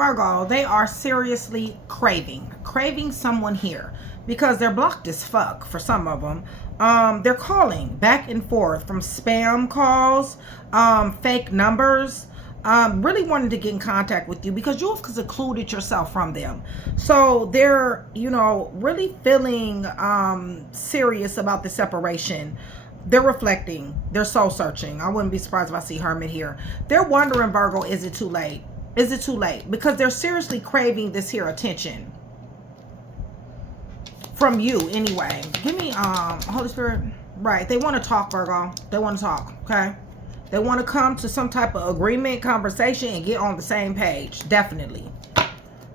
Virgo, they are seriously craving someone here because they're blocked as fuck for some of them. They're calling back and forth from spam calls, fake numbers, really wanting to get in contact with you because you've secluded yourself from them. So they're, you know, really feeling serious about the separation. They're reflecting. They're soul searching. I wouldn't be surprised if I see Hermit here. They're wondering, Virgo, is it too late? Is it too late? Because they're seriously craving this here attention from you anyway. Give me, Holy Spirit. Right. They want to talk, Virgo. They want to talk, okay? They want to come to some type of agreement, conversation, and get on the same page. Definitely.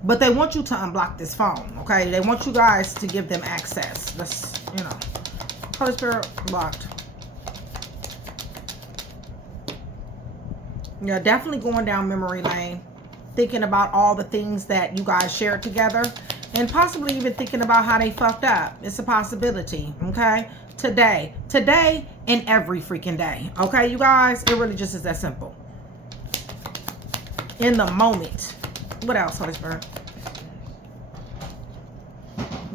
But they want you to unblock this phone, okay? They want you guys to give them access. That's, you know. Holy Spirit, blocked. Yeah, definitely going down memory lane. Thinking about all the things that you guys shared together. And possibly even thinking about how they fucked up. It's a possibility, okay? Today and every freaking day, okay, you guys? It really just is that simple. In the moment. What else, Holy Spirit?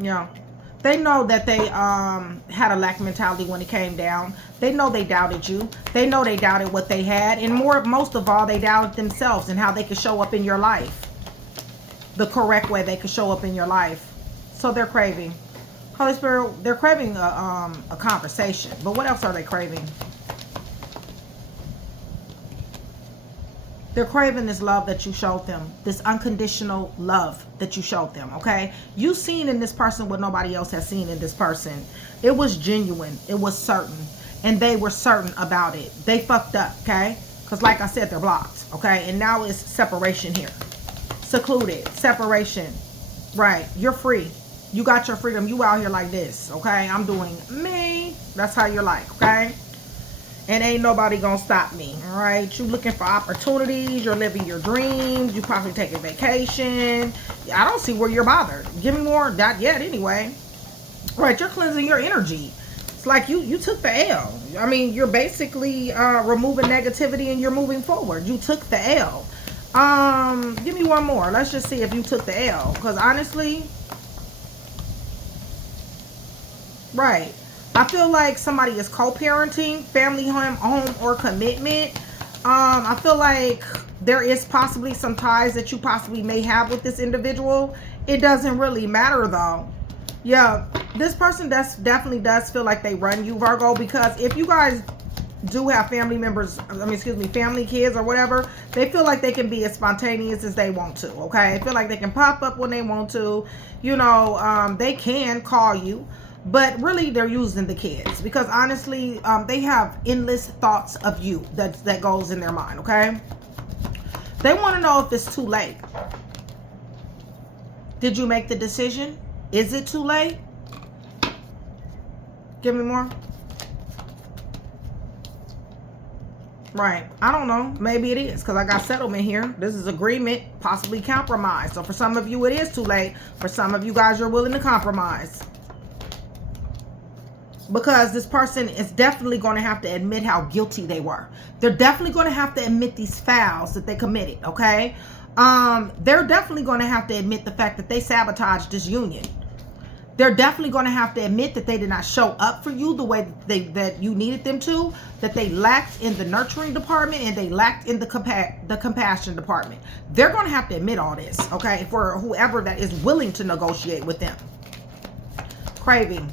Yeah. They know that they had a lack mentality when it came down. They know they doubted you. They know they doubted what they had. And most of all, they doubted themselves and how they could show up in your life. The correct way they could show up in your life. So they're craving. Holy Spirit, they're craving a conversation. But what else are they craving? They're craving this love that you showed them. This unconditional love that you showed them, okay? You seen in this person what nobody else has seen in this person. It was genuine. It was certain. And they were certain about it. They fucked up, okay? Because like I said, they're blocked, okay? And now it's separation here. Secluded. Separation. Right. You're free. You got your freedom. You out here like this, okay? I'm doing me. That's how you're like, okay? And ain't nobody gonna stop me, all right? You looking for opportunities. You're living your dreams. You probably taking vacation. I don't see where you're bothered. Give me more. Not yet, anyway. All right, you're cleansing your energy. It's like you took the L. I mean, you're basically removing negativity and you're moving forward. You took the L. Give me one more. Let's just see if you took the L. Because honestly, right. I feel like somebody is co-parenting, family, home, or commitment. I feel like there is possibly some ties that you possibly may have with this individual. It doesn't really matter though. Yeah, this person definitely does feel like they run you, Virgo, because if you guys do have family members, family kids or whatever, they feel like they can be as spontaneous as they want to, okay? They feel like they can pop up when they want to. You know, they can call you. But really, they're using the kids because honestly, they have endless thoughts of you that goes in their mind, okay? They want to know if it's too late. Did you make the decision? Is it too late? Give me more. Right. I don't know. Maybe it is because I got settlement here. This is agreement, possibly compromise. So for some of you, it is too late. For some of you guys, you're willing to compromise. Because this person is definitely going to have to admit how guilty they were. They're definitely going to have to admit these fouls that they committed, okay? They're definitely going to have to admit the fact that they sabotaged this union. They're definitely going to have to admit that they did not show up for you the way that you needed them to, that they lacked in the nurturing department and they lacked in the compassion department. They're going to have to admit all this, okay, for whoever that is willing to negotiate with them. Craving.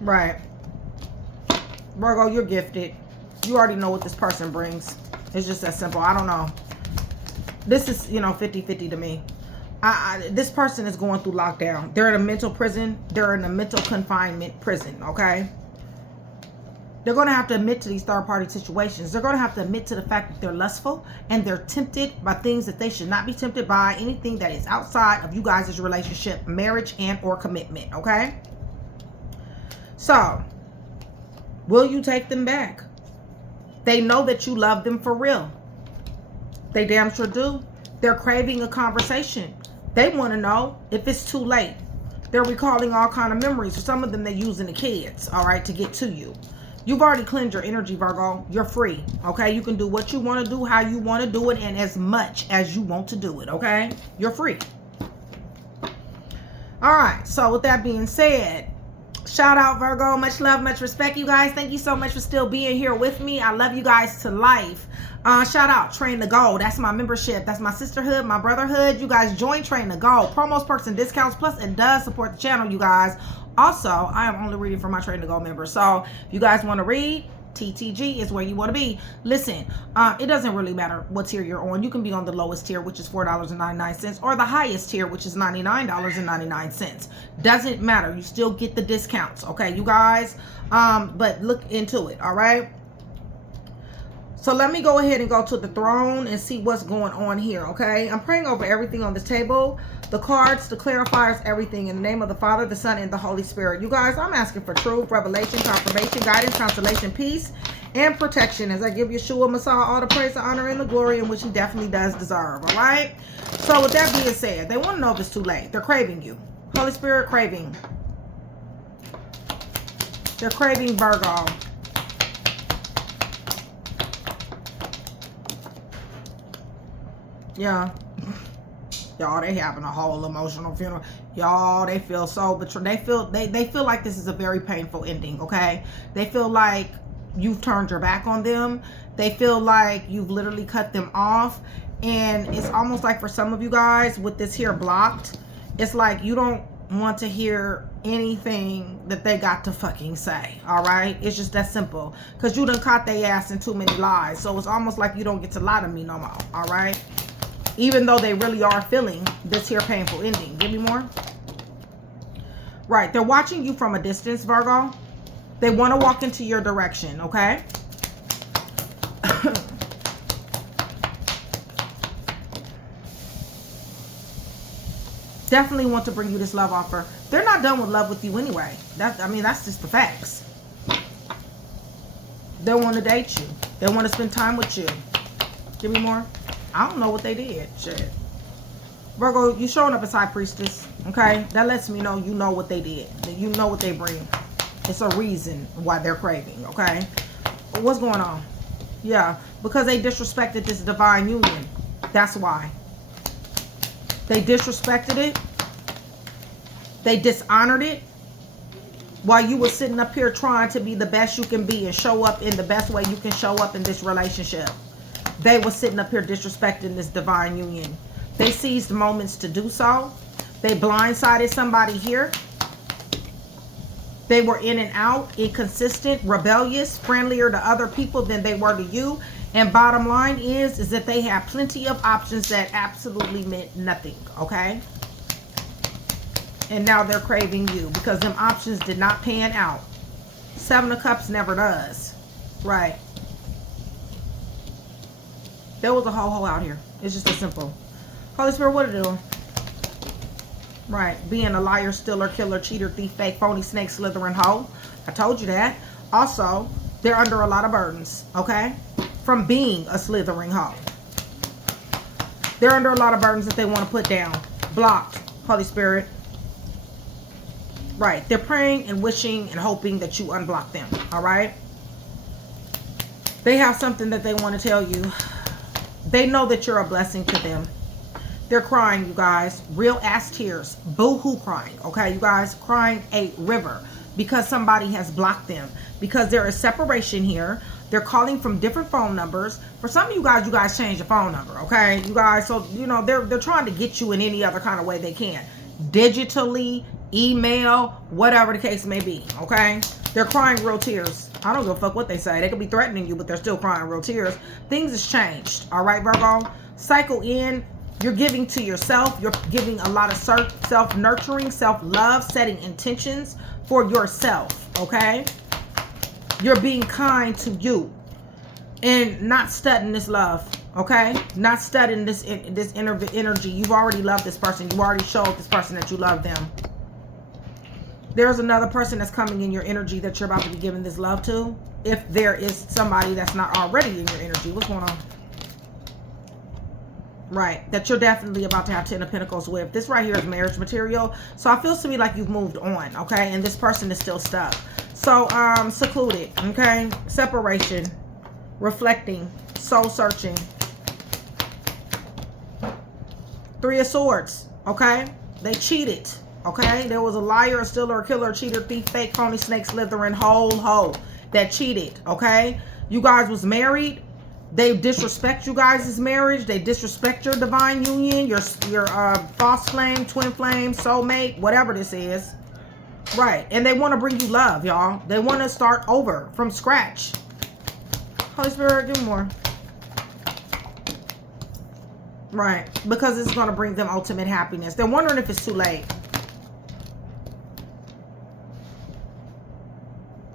Right. Virgo, you're gifted. You already know what this person brings. It's just that simple. I don't know. This is, 50-50 to me. This person is going through lockdown. They're in a mental prison. They're in a mental confinement prison, okay? They're going to have to admit to these third-party situations. They're going to have to admit to the fact that they're lustful and they're tempted by things that they should not be tempted by. Anything that is outside of you guys' relationship, marriage, and or commitment, okay? So, will you take them back? They know that you love them for real. They damn sure do. They're craving a conversation. They want to know if it's too late. They're recalling all kind of memories. For some of them, they're using the kids, all right, to get to you. You've already cleansed your energy, Virgo. You're free, okay? You can do what you want to do, how you want to do it, and as much as you want to do it, okay? You're free. All right, so with that being said, shout out, Virgo. Much love, much respect, you guys. Thank you so much for still being here with me. I love you guys to life. Shout out Train to Go. That's my membership. That's my sisterhood, my brotherhood. You guys join Train to Go. Promos, perks, and discounts. Plus, it does support the channel, you guys. Also, I am only reading for my Train to Go members. So, if you guys want to read, TTG is where you want to be. Listen, it doesn't really matter what tier you're on. You can be on the lowest tier, which is $4.99, or the highest tier, which is $99.99. Doesn't matter. You still get the discounts, okay, you guys? But look into it, all right? So let me go ahead and go to the throne and see what's going on here, okay? I'm praying over everything on this table. The cards, the clarifiers, everything. In the name of the Father, the Son, and the Holy Spirit. You guys, I'm asking for truth, revelation, confirmation, guidance, consolation, peace, and protection as I give Yeshua Messiah all the praise, the honor, and the glory in which he definitely does deserve, all right? So with that being said, they want to know if it's too late. They're craving you. Holy Spirit craving. They're craving Virgo. Yeah. Y'all, they having a whole emotional funeral. Y'all, they feel so betrayed. They feel like this is a very painful ending, okay? They feel like you've turned your back on them. They feel like you've literally cut them off. And it's almost like for some of you guys with this here blocked, it's like you don't want to hear anything that they got to fucking say, all right? It's just that simple. Because you done caught their ass in too many lies. So it's almost like you don't get to lie to me no more, all right? Even though they really are feeling this here painful ending. Give me more. Right. They're watching you from a distance, Virgo. They want to walk into your direction, okay? Definitely want to bring you this love offer. They're not done with love with you anyway. I mean, that's just the facts. They want to date you. They want to spend time with you. Give me more. I don't know what they did. Shit. Virgo, you showing up as High Priestess, okay? That lets me know you know what they did. You know what they bring. It's a reason why they're craving, okay? What's going on? Yeah, because they disrespected this divine union. That's why. They disrespected it. They dishonored it. While you were sitting up here trying to be the best you can be and show up in the best way you can show up in this relationship. They were sitting up here disrespecting this divine union. They seized moments to do so. They blindsided somebody here. They were in and out, inconsistent, rebellious, friendlier to other people than they were to you. And bottom line is that they had plenty of options that absolutely meant nothing, okay? And now they're craving you because them options did not pan out. Seven of Cups never does. Right. There was a ho-ho out here. It's just as simple. Holy Spirit, what are they doing? Right. Being a liar, stealer, killer, cheater, thief, fake, phony, snake, slithering, hoe. I told you that. Also, they're under a lot of burdens, okay? From being a slithering hoe. They're under a lot of burdens that they want to put down. Blocked. Holy Spirit. Right. They're praying and wishing and hoping that you unblock them, all right? They have something that they want to tell you. They know that you're a blessing to them. They're crying, you guys. Real ass tears. Boo-hoo crying. Okay, you guys? Crying a river. Because somebody has blocked them. Because there is separation here. They're calling from different phone numbers. For some of you guys change your phone number. Okay, you guys? So, you know, they're trying to get you in any other kind of way they can. Digitally, email, whatever the case may be. Okay? They're crying real tears. I don't give a fuck what they say. They could be threatening you, but they're still crying real tears. Things has changed. All right, Virgo? Cycle in. You're giving to yourself. You're giving a lot of self-nurturing, self-love, setting intentions for yourself. Okay? You're being kind to you. And not studying this love. Okay? Not studying this energy. You've already loved this person. You already showed this person that you love them. There's another person that's coming in your energy that you're about to be giving this love to. If there is somebody that's not already in your energy. What's going on? Right. That you're definitely about to have 10 of Pentacles with. This right here is marriage material. So I feel to me like you've moved on. Okay. And this person is still stuck. So, secluded, okay? Separation, reflecting, soul searching. 3 of Swords, okay? They cheated, okay? There was a liar, a stealer, a killer, a cheater, thief, fake, phony, snake, slithering, hoe that cheated, okay? You guys was married. They disrespect you guys' marriage. They disrespect your divine union, your false flame, twin flame, soulmate, whatever this is. Right. And they want to bring you love, y'all. They want to start over from scratch. Holy Spirit, give me more. Right. Because it's going to bring them ultimate happiness. They're wondering if it's too late.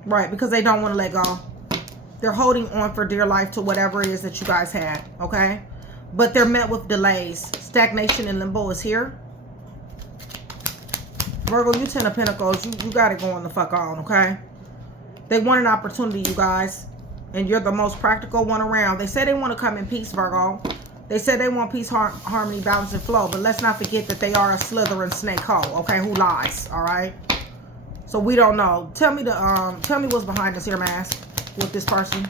Right. Because they don't want to let go. They're holding on for dear life to whatever it is that you guys had. Okay. But they're met with delays. Stagnation and limbo is here. Virgo, you 10 of Pentacles. You got it going the fuck on. Okay. They want an opportunity, you guys. And you're the most practical one around. They say they want to come in peace, Virgo. They said they want peace, harmony, balance, and flow. But let's not forget that they are a slithering snake hole, okay? Who lies, all right? So we don't know. Tell me what's behind this here mask with this person.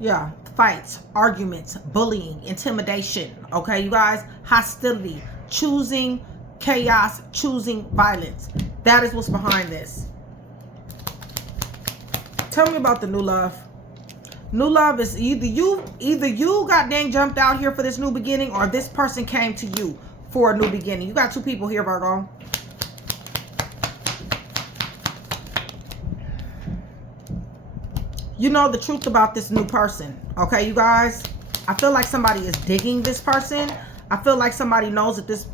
Yeah, fights, arguments, bullying, intimidation, okay, you guys? Hostility, choosing chaos, choosing violence. That is what's behind this. Tell me about the new love. New love is either you got dang jumped out here for this new beginning, or this person came to you for a new beginning. You got 2 people here, Virgo. You know the truth about this new person, okay, you guys? I feel like somebody is digging this person. I feel like somebody knows that this...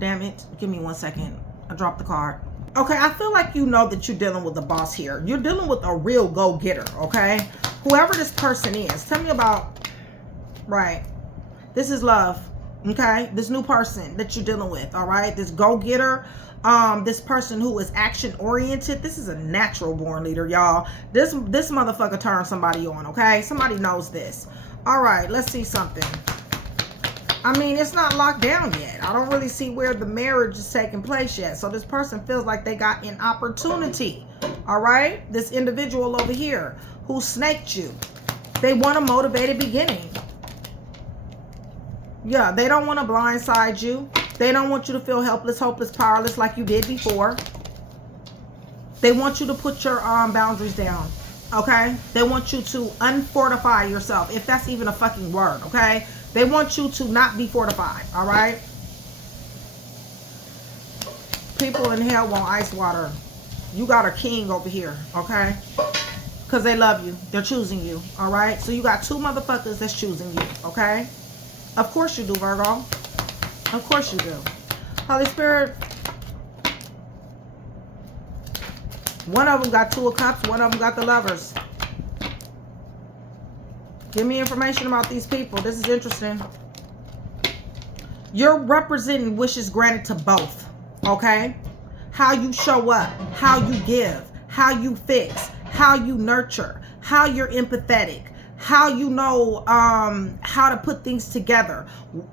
Damn it. Give me 1 second. I dropped the card. Okay, I feel like you know that you're dealing with a boss here. You're dealing with a real go-getter, okay? Whoever this person is, tell me about... Right. This is love, okay? This new person that you're dealing with, all right? This go-getter, this person who is action-oriented. This is a natural-born leader, y'all. This motherfucker turned somebody on, okay? Somebody knows this. All right, let's see something. I mean, it's not locked down yet. I don't really see where the marriage is taking place yet. So this person feels like they got an opportunity. All right? This individual over here who snaked you. They want a motivated beginning. Yeah, they don't want to blindside you. They don't want you to feel helpless, hopeless, powerless like you did before. They want you to put your boundaries down. Okay? They want you to unfortify yourself, if that's even a fucking word. Okay? They want you to not be fortified, all right? People in hell want ice water. You got a king over here, okay? Because they love you. They're choosing you, all right? So you got 2 motherfuckers that's choosing you, okay? Of course you do, Virgo. Of course you do. Holy Spirit. One of them got 2 of Cups. One of them got the Lovers. Give me information about these people. This is interesting. You're representing wishes granted to both. Okay? How you show up. How you give. How you fix. How you nurture. How you're empathetic. How you know how to put things together.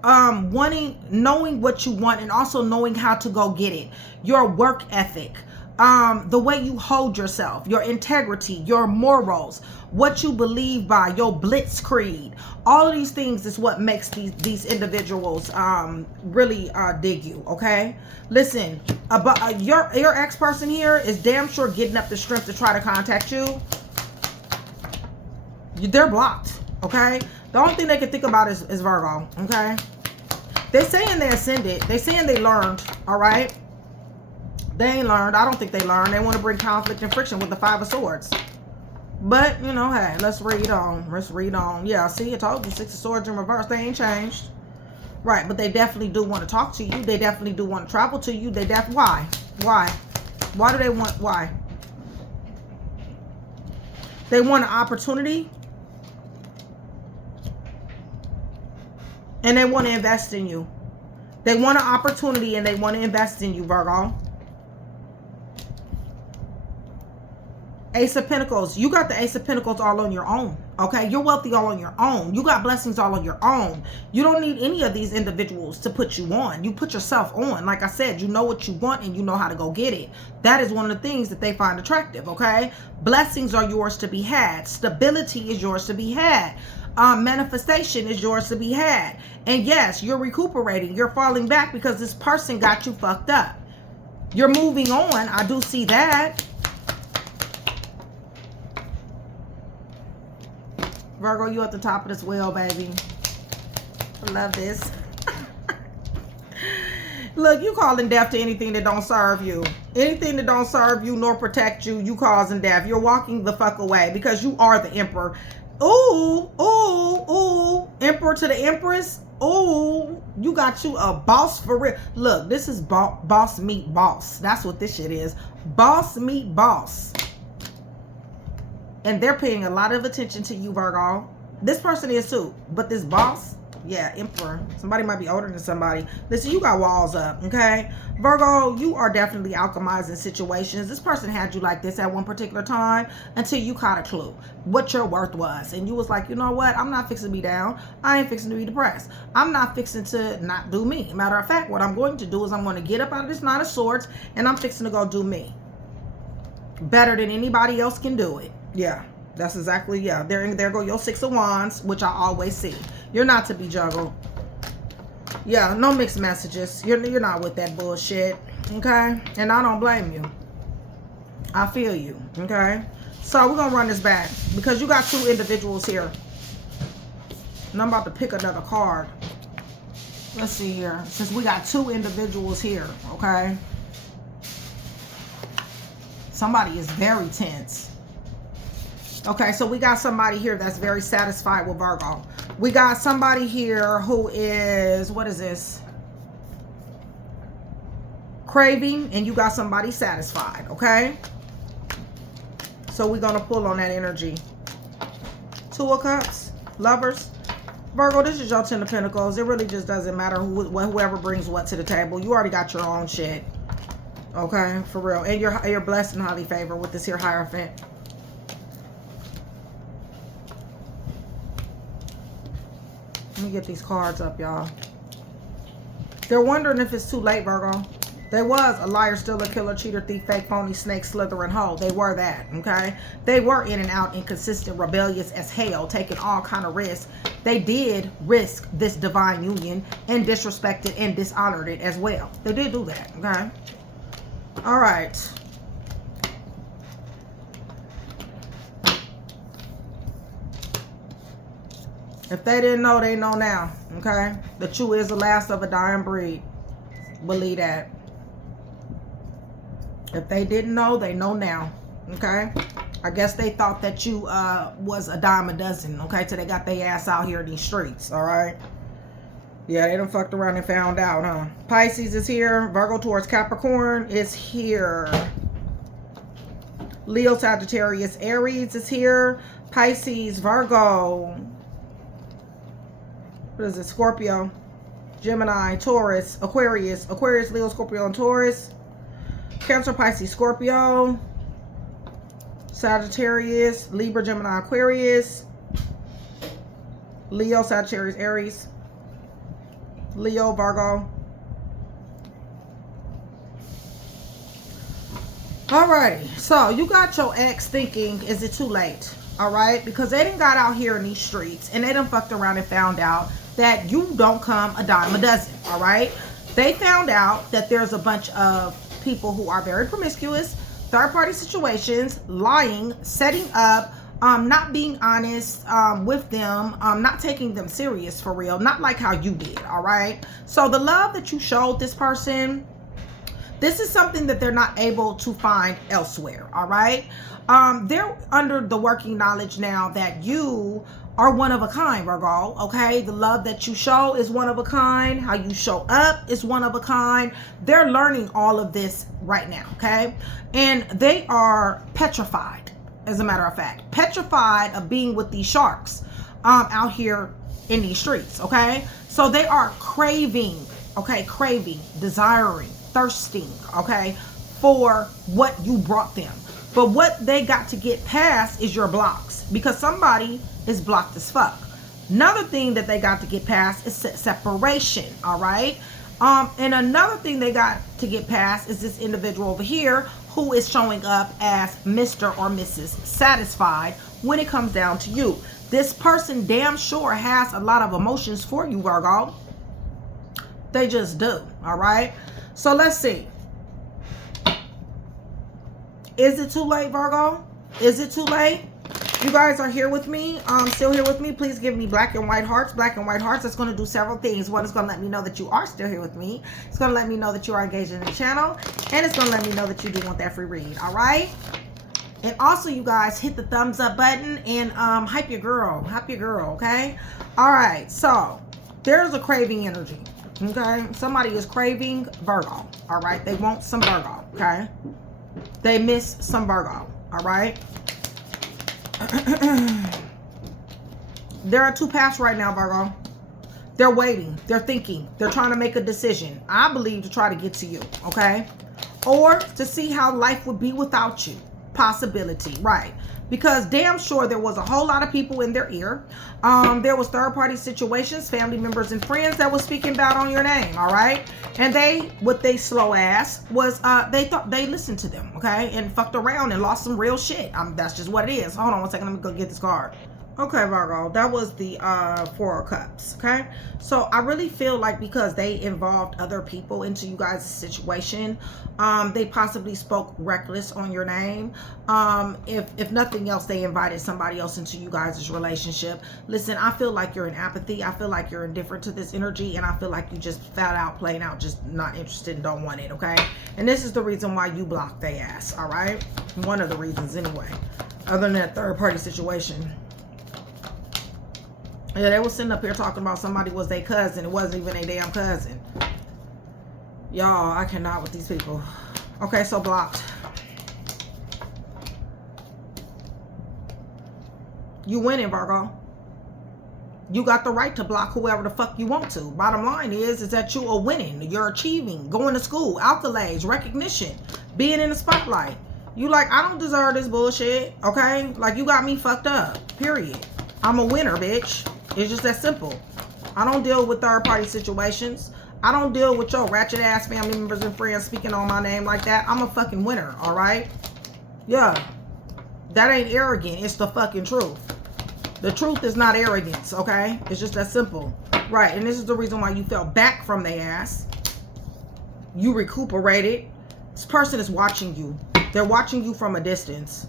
Knowing what you want and also knowing how to go get it. Your work ethic. The way you hold yourself, your integrity, your morals, what you believe by, your blitzkrieg. All of these things is what makes these individuals really dig you, okay? Listen, your ex-person here is damn sure getting up the strength to try to contact you. They're blocked, okay? The only thing they can think about is Virgo, okay? They're saying they ascended. They're saying they learned, all right? They ain't learned. I don't think they learned. They want to bring conflict and friction with the 5 of Swords. But, you know, hey, let's read on. Let's read on. Yeah, see, I told you, 6 of Swords in reverse. They ain't changed. Right, but they definitely do want to talk to you. They definitely do want to travel to you. They why? Why? Why do they want, why? They want an opportunity. And they want to invest in you. They want an opportunity and they want to invest in you, Virgo. Ace of Pentacles. You got the Ace of Pentacles all on your own. Okay, you're wealthy all on your own. You got blessings all on your own. You don't need any of these individuals to put you on. You put yourself on. Like I said, you know what you want and you know how to go get it. That is one of the things that they find attractive. Okay, blessings are yours to be had. Stability is yours to be had. Manifestation is yours to be had. And yes, you're recuperating. You're falling back because this person got you fucked up. You're moving on. I do see that. Virgo, you at the top of this wheel, baby. I love this. Look, you calling death to anything that don't serve you. Anything that don't serve you nor protect you, you causing death. You're walking the fuck away because you are the emperor. Ooh, ooh, ooh. Emperor to the empress. Ooh, you got you a boss for real. Look, this is boss meet boss. That's what this shit is. Boss meet boss. And they're paying a lot of attention to you, Virgo. This person is too. But this boss, yeah, emperor. Somebody might be older than somebody. Listen, you got walls up, okay? Virgo, you are definitely alchemizing situations. This person had you like this at one particular time until you caught a clue what your worth was. And you was like, you know what? I'm not fixing to be down. I ain't fixing to be depressed. I'm not fixing to not do me. Matter of fact, what I'm going to do is I'm going to get up out of this Nine of Swords and I'm fixing to go do me. Better than anybody else can do it. Yeah, that's exactly, yeah. There go your Six of Wands, which I always see. You're not to be juggled. Yeah, no mixed messages. You're not with that bullshit, okay? And I don't blame you. I feel you, okay? So we're going to run this back because you got two individuals here. And I'm about to pick another card. Let's see here. Since we got two individuals here, okay? Somebody is very tense. Okay, so we got somebody here that's very satisfied with Virgo. We got somebody here who is, what is this? Craving, and you got somebody satisfied, okay? So we're going to pull on that energy. Two of Cups, Lovers. Virgo, this is your Ten of Pentacles. It really just doesn't matter whoever brings what to the table. You already got your own shit. Okay, for real. And you're blessed and highly favored with this here Hierophant. Let me get these cards up, y'all. They're wondering if it's too late, Virgo. They was a liar, stealer, killer, cheater, thief, fake, phony, snake, slither, and hoe. They were that, okay? They were in and out, inconsistent, rebellious as hell, taking all kind of risks. They did risk this divine union and disrespected and dishonored it as well. They did do that, okay? All right. If they didn't know, they know now, okay? That you is the last of a dying breed. Believe that. If they didn't know, they know now, okay? I guess they thought that you was a dime a dozen, okay? Till they got their ass out here in these streets, all right? Yeah, they done fucked around and found out, huh? Pisces is here. Virgo towards Capricorn is here. Leo, Sagittarius, Aries is here. Pisces, Virgo. What is it? Scorpio, Gemini, Taurus, Aquarius, Leo, Scorpio, and Taurus. Cancer, Pisces, Scorpio, Sagittarius, Libra, Gemini, Aquarius, Leo, Sagittarius, Aries, Leo, Virgo. Alrighty, so you got your ex thinking, is it too late? Alright, because they done got out here in these streets and they done fucked around and found out that you don't come a dime a dozen. Alright, they found out that there's a bunch of people who are very promiscuous, third-party situations, lying, setting up, not being honest with them, not taking them serious for real, not like how you did. All right, so the love that you showed this person, this is something that they're not able to find elsewhere. All right, they're under the working knowledge now that you are one of a kind, Virgo. Okay, the love that you show is one of a kind. How you show up is one of a kind. They're learning all of this right now. Okay, and they are petrified, as a matter of fact, petrified of being with these sharks out here in these streets. Okay, so they are craving, okay, craving, desiring, thirsting, okay, for what you brought them, But what they got to get past is your blocks, because somebody is blocked as fuck. Another thing that they got to get past is separation, all right? And another thing they got to get past is this individual over here who is showing up as Mr. or Mrs. Satisfied when it comes down to you. This person damn sure has a lot of emotions for you, Virgo. They just do, all right? So let's see. Is it too late, Virgo? Is it too late? You guys are here with me, still here with me. Please give me black and white hearts. Black and white hearts. It's going to do several things. One, is going to let me know that you are still here with me. It's going to let me know that you are engaged in the channel. And it's going to let me know that you do want that free read. All right? And also, you guys, hit the thumbs up button and hype your girl. Hype your girl, okay? All right. So, there's a craving energy, okay? Somebody is craving Virgo, all right? They want some Virgo, okay? They miss some Virgo, all right? There are two paths right now, Virgo. They're waiting. They're thinking. They're trying to make a decision. I believe to try to get to you, okay? Or to see how life would be without you. Possibility, right? Because damn sure there was a whole lot of people in their ear. There was third-party situations, family members and friends that was speaking bad on your name, all right? And what they slow ass was, they thought they listened to them, okay? And fucked around and lost some real shit. That's just what it is. Hold on one second, let me go get this card. Okay, Virgo, that was the Four of Cups, okay? So I really feel like because they involved other people into you guys' situation, they possibly spoke reckless on your name. If nothing else, they invited somebody else into you guys' relationship. Listen, I feel like you're in apathy. I feel like you're indifferent to this energy, and I feel like you just flat out, plain out, just not interested and don't want it, okay? And this is the reason why you blocked their ass, all right? One of the reasons anyway, other than that third-party situation. Yeah, they were sitting up here talking about somebody was their cousin. It wasn't even a damn cousin. Y'all, I cannot with these people. Okay, so blocked. You winning, Virgo. You got the right to block whoever the fuck you want to. Bottom line is that you are winning. You're achieving. Going to school. Accolades. Recognition. Being in the spotlight. You like, I don't deserve this bullshit. Okay? Like, you got me fucked up. Period. I'm a winner, bitch. It's just that simple. I don't deal with third-party situations. I don't deal with your ratchet-ass family members and friends speaking on my name like that. I'm a fucking winner, all right? Yeah. That ain't arrogant. It's the fucking truth. The truth is not arrogance, okay? It's just that simple. Right, and this is the reason why you fell back from their ass. You recuperated. This person is watching you. They're watching you from a distance.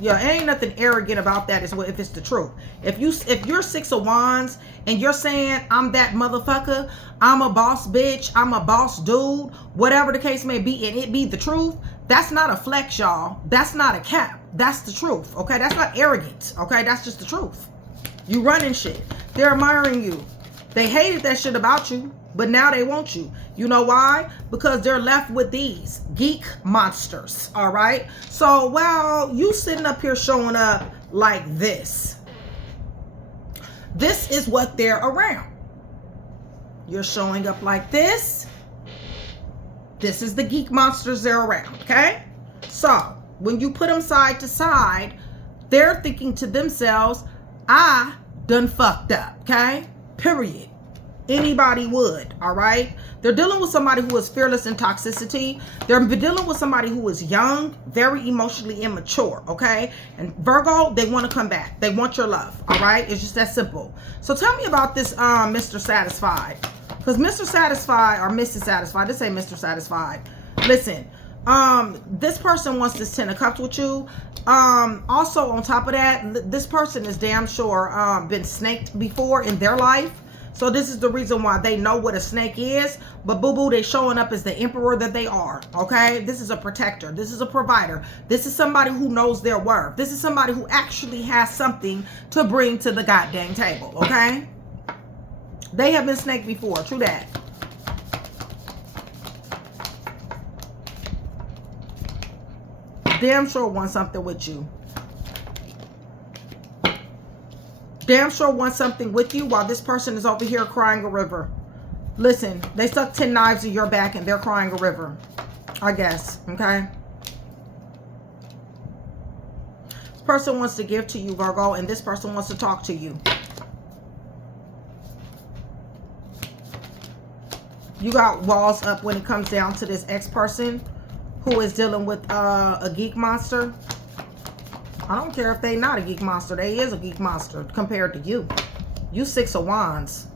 Yeah, ain't nothing arrogant about that if it's the truth. If you're Six of Wands and you're saying, I'm that motherfucker, I'm a boss bitch, I'm a boss dude, whatever the case may be, and it be the truth, that's not a flex, y'all. That's not a cap. That's the truth, okay? That's not arrogant, okay? That's just the truth. You running shit. They're admiring you. They hated that shit about you, but now they want you. You know why? Because they're left with these geek monsters, all right? So while you sitting up here showing up like this is what they're around. You're showing up like this. This is the geek monsters they're around, okay? So when you put them side to side, they're thinking to themselves, I done fucked up, okay? Period. Anybody would, all right? They're dealing with somebody who is fearless in toxicity. They're dealing with somebody who is young, very emotionally immature, okay? And Virgo, they want to come back. They want your love, all right? It's just that simple. So tell me about this Mr. Satisfied. Because Mr. Satisfied or Mrs. Satisfied, this ain't Mr. Satisfied. Listen, this person wants this 10 of Cups with you. Also, on top of that, this person is damn sure been snaked before in their life. So this is the reason why they know what a snake is. But boo-boo, they showing up as the emperor that they are, okay? This is a protector. This is a provider. This is somebody who knows their worth. This is somebody who actually has something to bring to the goddamn table, okay? They have been snaked before. True that. Damn sure want something with you. Damn sure want something with you while this person is over here crying a river. Listen, they stuck 10 knives in your back and they're crying a river. I guess, okay? person wants to give to you, Virgo, and this person wants to talk to you. You got walls up when it comes down to this ex-person who is dealing with a geek monster. I don't care if they not a geek monster. They is a geek monster compared to you. You 6 of Wands.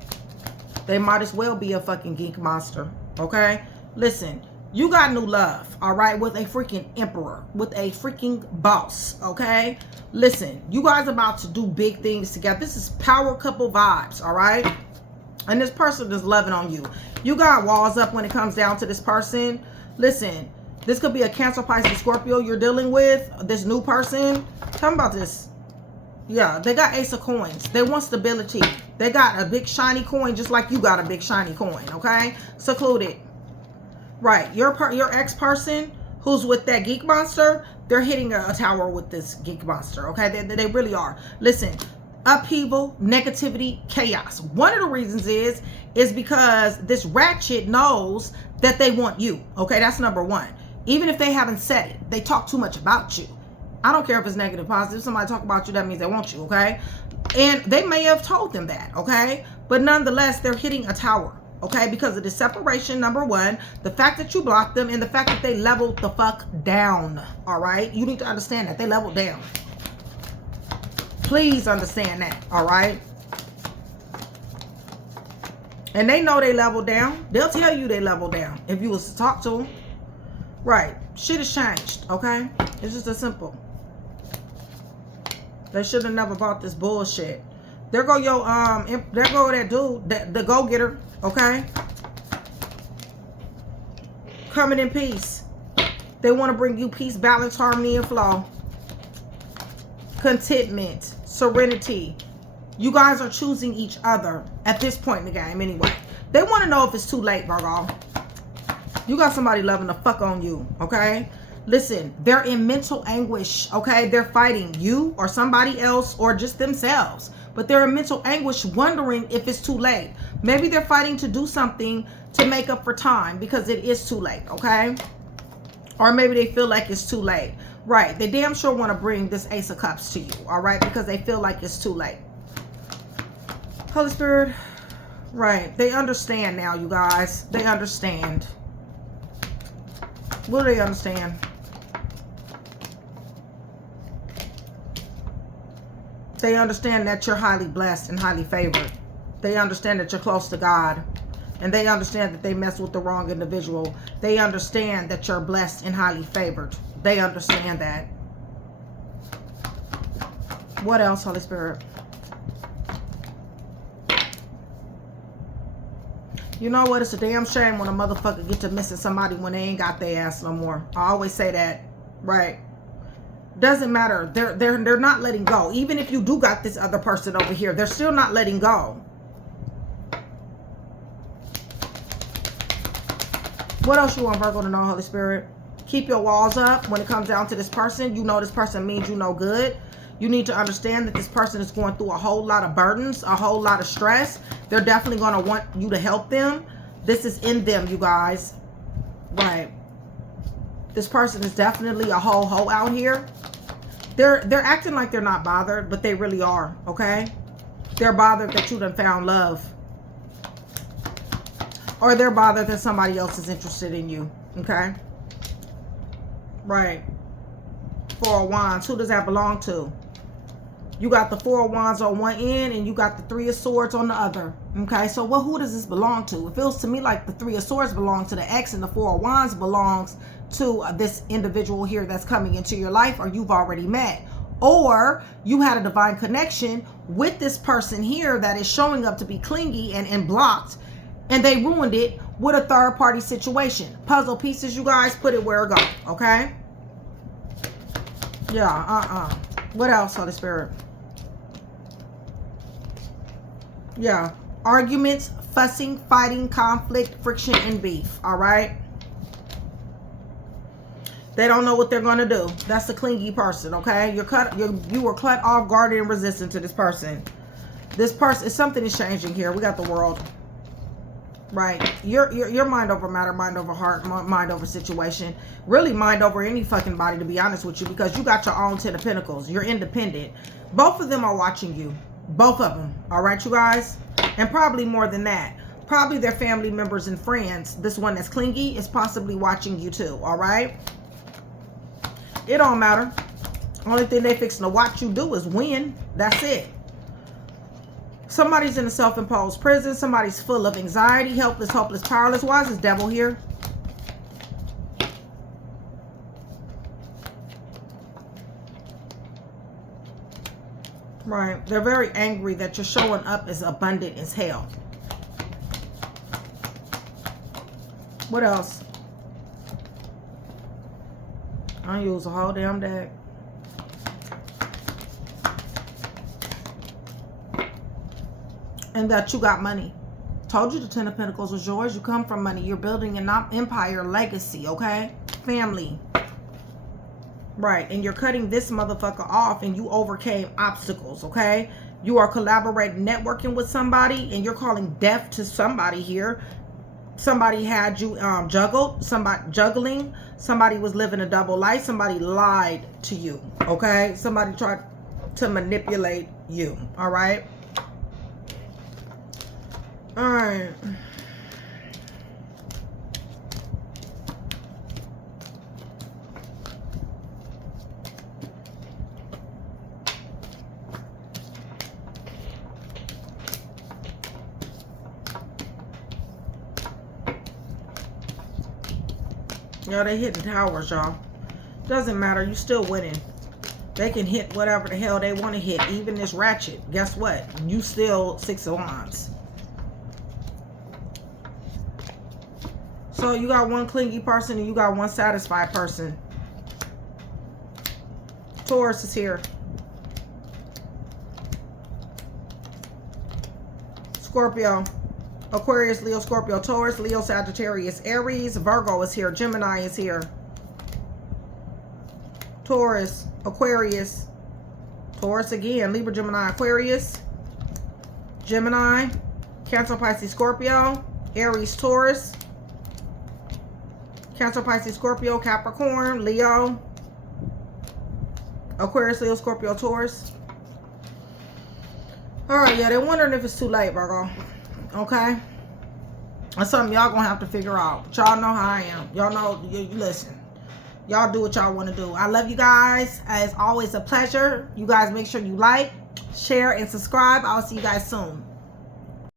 They might as well be a fucking geek monster. Okay? Listen, you got new love, all right, with a freaking emperor, with a freaking boss, okay? Listen, you guys about to do big things together. This is power couple vibes, all right? And this person is loving on you. You got walls up when it comes down to this person. Listen, this could be a Cancer, Pisces, Scorpio you're dealing with, this new person. Tell me about this. Yeah, they got Ace of Coins. They want stability. They got a big shiny coin just like you got a big shiny coin, okay? Secluded. Right, your ex-person who's with that geek monster, they're hitting a tower with this geek monster, okay? They really are. Listen, upheaval, negativity, chaos. One of the reasons is because this ratchet knows that they want you, okay? That's number one. Even if they haven't said it, they talk too much about you. I don't care if it's negative, positive. Somebody talk about you, that means they want you, okay? And they may have told them that, okay? But nonetheless, they're hitting a tower. Okay, because of the separation, number one, the fact that you blocked them, and the fact that they leveled the fuck down. All right, you need to understand that they leveled down. Please understand that. All right, and they know they leveled down. They'll tell you they leveled down if you was to talk to them. Right, shit has changed. Okay, it's just as simple. They should have never bought this bullshit. There go your there go that dude, the go-getter. Okay, coming in peace. They want to bring you peace, balance, harmony, and flow, contentment, serenity. You guys are choosing each other at this point in the game anyway. They want to know if it's too late, Virgo. You got somebody loving the fuck on you, okay? Listen, they're in mental anguish, okay? They're fighting you or somebody else or just themselves. But they're in mental anguish wondering if it's too late. Maybe they're fighting to do something to make up for time because it is too late, okay? Or maybe they feel like it's too late. Right, they damn sure want to bring this Ace of Cups to you, all right? Because they feel like it's too late. Holy Spirit, right. They understand now, you guys. They understand. What do they understand? They understand that you're highly blessed and highly favored. They understand that you're close to God. And they understand that they mess with the wrong individual. They understand that you're blessed and highly favored. They understand that. What else, Holy Spirit? You know what? It's a damn shame when a motherfucker get to missing somebody when they ain't got their ass no more. I always say that. Right. Doesn't matter. They're not letting go. Even if you do got this other person over here, they're still not letting go. What else you want Virgo to know, Holy Spirit? Keep your walls up when it comes down to this person. You know this person means you no good. You need to understand that this person is going through a whole lot of burdens, a whole lot of stress. They're definitely going to want you to help them. This is in them, you guys. Right. This person is definitely a hoe out here. They're acting like they're not bothered, but they really are, okay? They're bothered that you done found love. Or they're bothered that somebody else is interested in you, okay? Right. Four of Wands. Who does that belong to? You got the Four of Wands on one end and you got the Three of Swords on the other. Okay, so who does this belong to? It feels to me like the Three of Swords belong to the ex and the Four of Wands belongs to this individual here that's coming into your life or you've already met. Or you had a divine connection with this person here that is showing up to be clingy and blocked, and they ruined it with a third party situation. Puzzle pieces, you guys, put it where it goes, okay? Yeah, What else, Holy Spirit? Yeah, arguments, fussing, fighting, conflict, friction, and beef, all right? They don't know what they're going to do. That's a clingy person, okay? You were cut off, guarded, and resistant to this person. This person, something is changing here. We got the World. Right. You're mind over matter, mind over heart, mind over situation. Really mind over any fucking body, to be honest with you, because you got your own 10 of Pentacles. You're independent. Both of them are watching you. Both of them. All right, you guys? And probably more than that. Probably their family members and friends. This one that's clingy is possibly watching you too. All right? It don't matter. Only thing they fixing to watch you do is win. That's it. Somebody's in a self-imposed prison. Somebody's full of anxiety, helpless, hopeless, powerless. Why is this devil here? Right. They're very angry that you're showing up as abundant as hell. What else? I use a whole damn deck. And that you got money. Told you the 10 of Pentacles was yours. You come from money. You're building an empire, legacy, okay? Family. Right. And you're cutting this motherfucker off and you overcame obstacles, okay? You are collaborating, networking with somebody, and you're calling death to somebody here. Somebody had you juggling. Somebody was living a double life. Somebody lied to you, okay? Somebody tried to manipulate you, all right? All right. Yeah, they hitting towers, y'all. Doesn't matter. You still winning. They can hit whatever the hell they want to hit. Even this ratchet. Guess what? You still 6 of Wands. So you got one clingy person and you got one satisfied person. Taurus is here. Scorpio. Aquarius, Leo, Scorpio, Taurus, Leo, Sagittarius, Aries, Virgo is here. Gemini is here. Taurus, Aquarius, Taurus again. Libra, Gemini, Aquarius, Gemini, Cancer, Pisces, Scorpio, Aries, Taurus, Cancer, Pisces, Scorpio, Capricorn, Leo, Aquarius, Leo, Scorpio, Taurus. Alright, yeah, they're wondering if it's too late, Virgo. Okay? That's something y'all gonna have to figure out. But y'all know how I am. Y'all know, you listen. Y'all do what y'all want to do. I love you guys. As always, a pleasure. You guys make sure you like, share, and subscribe. I'll see you guys soon.